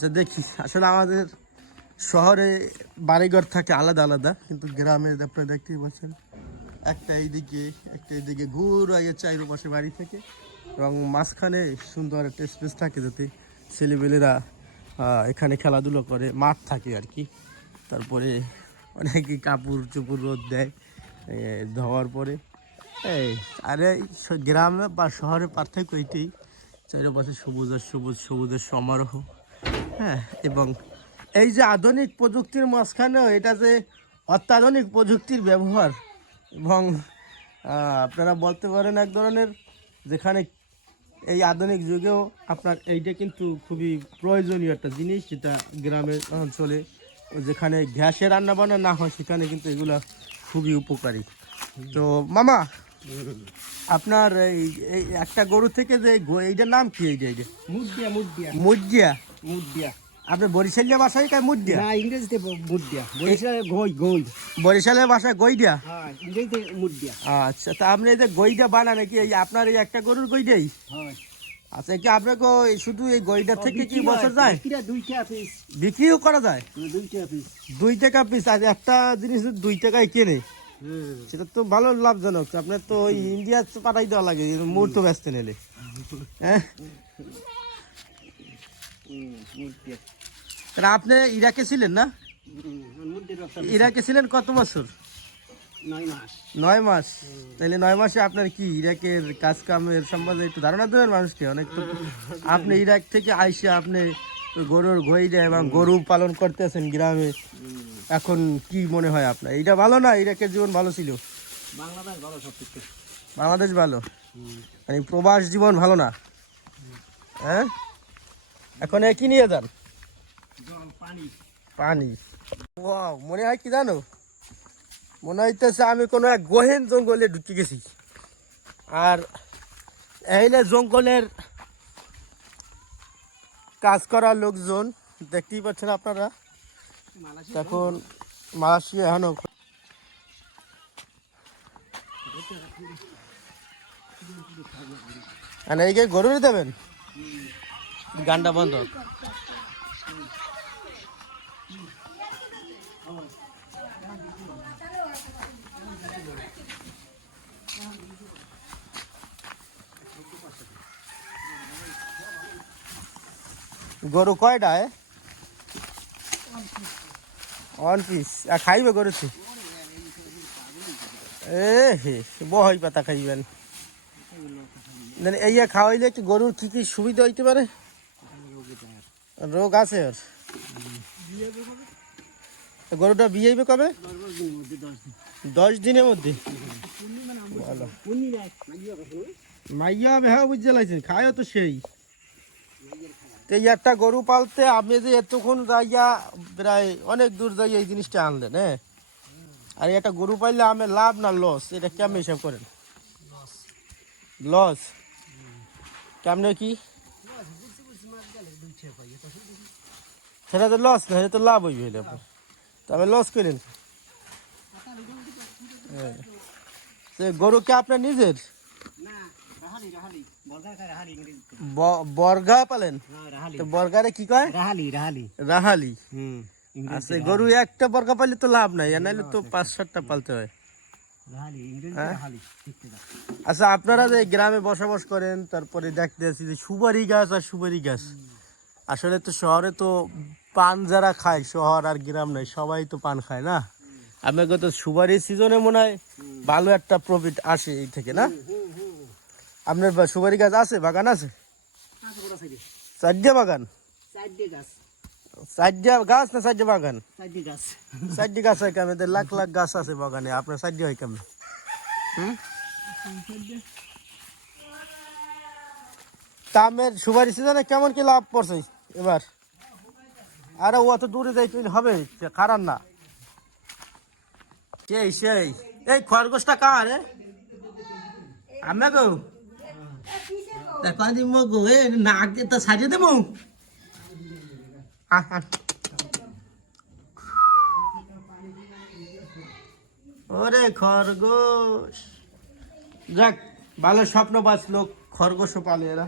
আচ্ছা দেখি, আসলে আমাদের শহরে বাড়িঘর থাকে আলাদা আলাদা, কিন্তু গ্রামে আপনারা দেখতেই পাচ্ছেন একটা এইদিকে ঘুর আগে চারপাশে বাড়ি থাকে এবং মাঝখানে সুন্দর একটা স্পেস থাকে যাতে ছেলেমেয়েরা এখানে খেলাধুলো করে, মাঠ থাকে আর কি। তারপরে অনেকে কাপড় চোপড় রোদ দেয় ধোয়ার পরে। আরে গ্রাম বা শহরের পার্থক্য এইটাই, চারপাশে সবুজের সমারোহ। হ্যাঁ, এবং এই যে আধুনিক প্রযুক্তির মাঝখানেও এটা যে অত্যাধুনিক প্রযুক্তির ব্যবহার, এবং আপনারা বলতে পারেন এক ধরনের যেখানে এই আধুনিক যুগেও আপনার এইটা কিন্তু খুবই প্রয়োজনীয় একটা জিনিস, যেটা গ্রামের অঞ্চলে যেখানে গ্যাসে রান্নাবান্না না হয় সেখানে কিন্তু এগুলো খুবই উপকারী। তো মামা, আপনার এই একটা গরু থেকে যে এইটার নাম কি? এইটা মুদ্দিয়া। আপনার বরিশালের ভাষায় কায় মুদ্দিয়া? না, ইংরেজিতে মুদ্দিয়া। বরিশালের ভাষায় গইডা? হ্যাঁ, ইংরেজিতে মুদ্দিয়া। আচ্ছা, তা আপনি এই যে গইডা বানান নাকি এই আপনার এই একটা গরুর গইডাই? হ্যাঁ। আচ্ছা, কি আপনাকে শুধু এই গইডা থেকে কি বছর যায়? দুইটা পিস বিক্রিও করা যায়? 2 টাকা পিস। আর একটা জিনিস 2 টাকায় কেনে, সেটা তো ভালো লাভজনক। আপনার তো ওই ইন্ডিয়া পাঠাই দেওয়া লাগে মুহূর্ত ব্যস্ত নিলে। হ্যাঁ, আপনি ইরাকে ছিলেন না? ইরাকে ছিলেন কত বছর? 9 মাস। তাহলে 9 মাসে আপনার কি ইরাকের কাজ কামের সম্বন্ধে একটু ধারণা দেবেন মানুষকে? অনেক তো আপনি ইরাক থেকে আইসে আপনি গরুর গইডা এবং গরু পালন করতেছেন গ্রামে, এখন কি মনে হয় আপনার? এইটা ভালো না ইরাকের জীবন ভালো ছিল? বাংলাদেশ ভালো, মানে প্রবাস জীবন ভালো না? হ্যাঁ, এখন কি নিয়ে যান? পানি। ওয়াও, মনে হয় কি জানো, মনে হইতেছে আমি কোনো এক গহীন জঙ্গলে ঢুকে গেছি। আর এই জঙ্গলের কাজ করা লোকজন দেখতেই পাচ্ছেন আপনারা। এখন মালয়েশিয়া এখনো এই গরুরে দেবেন গান্ডা বন্ধ। গরু কয়টা? 1 পিস। আর খাইবে গরুছি? বহই পাতা খাইবেন? এই খাওয়াইলে কি গরুর কি কি সুবিধা হইতে পারে? রোগ আছে ওর? গরুটা বিয়ে হইবে কবে? 10 দিনের মধ্যে। ভালো মাইয়া হবে। হ্যাঁ, বুঝতে লাগছেন, খায়ও তো সেই। এই একটা গরু পালতে আপনি যে এতক্ষণ যাইয়া প্রায় অনেক দূর যাইয়া এই জিনিসটা আনলেন, হ্যাঁ, আর একটা গরু পাইলে আমি লাভ না লস, এটা কেমন হিসাব করেন? লস কেমনে কি? সেটা তো লস না, সেটা তো লাভ হইবে। হইলে তবে লস করেন। গরু কি আপনার নিজের? বর্গা পালেন? বর্গারে কি কয়? রাহালি। আচ্ছা, গরু একটা বর্গা পাইলে তো লাভ নাই, নাইলে তো 5-7টা পালতে হয়। আচ্ছা, আপনারা যে গ্রামে বসবাস করেন, তারপরে দেখতে আছি যে সুপারি গাছ, আসলে তো শহরে তো পান যারা খায়, শহর আর গ্রাম নাই, সবাই তো পান খায় না? আপনাকে তো সুপারি সিজনে মনে হয় ভালো একটা প্রফিট আসে এই থেকে, না? আপনার সুপারি গাছ আছে, বাগান আছে? 4টে বাগান? 4টে গাছ না 4টে বাগান? 4টে গাছ হয় কেমন? লাখ লাখ গাছ আছে বাগানে, আপনার 4টে হয় কেমন? তামের সুপারি সিজনে কেমন কি লাভ পড়ছে এবার? আরে অত দূরে যাইতে হবে, খারাপ না। সেই এই খরগোশটা কার? আমি গো গো না তা সাজিয়ে দেবো। ওরে খরগোশ, যাক ভালো স্বপ্ন বাঁচলো, খরগোশও পালে এরা।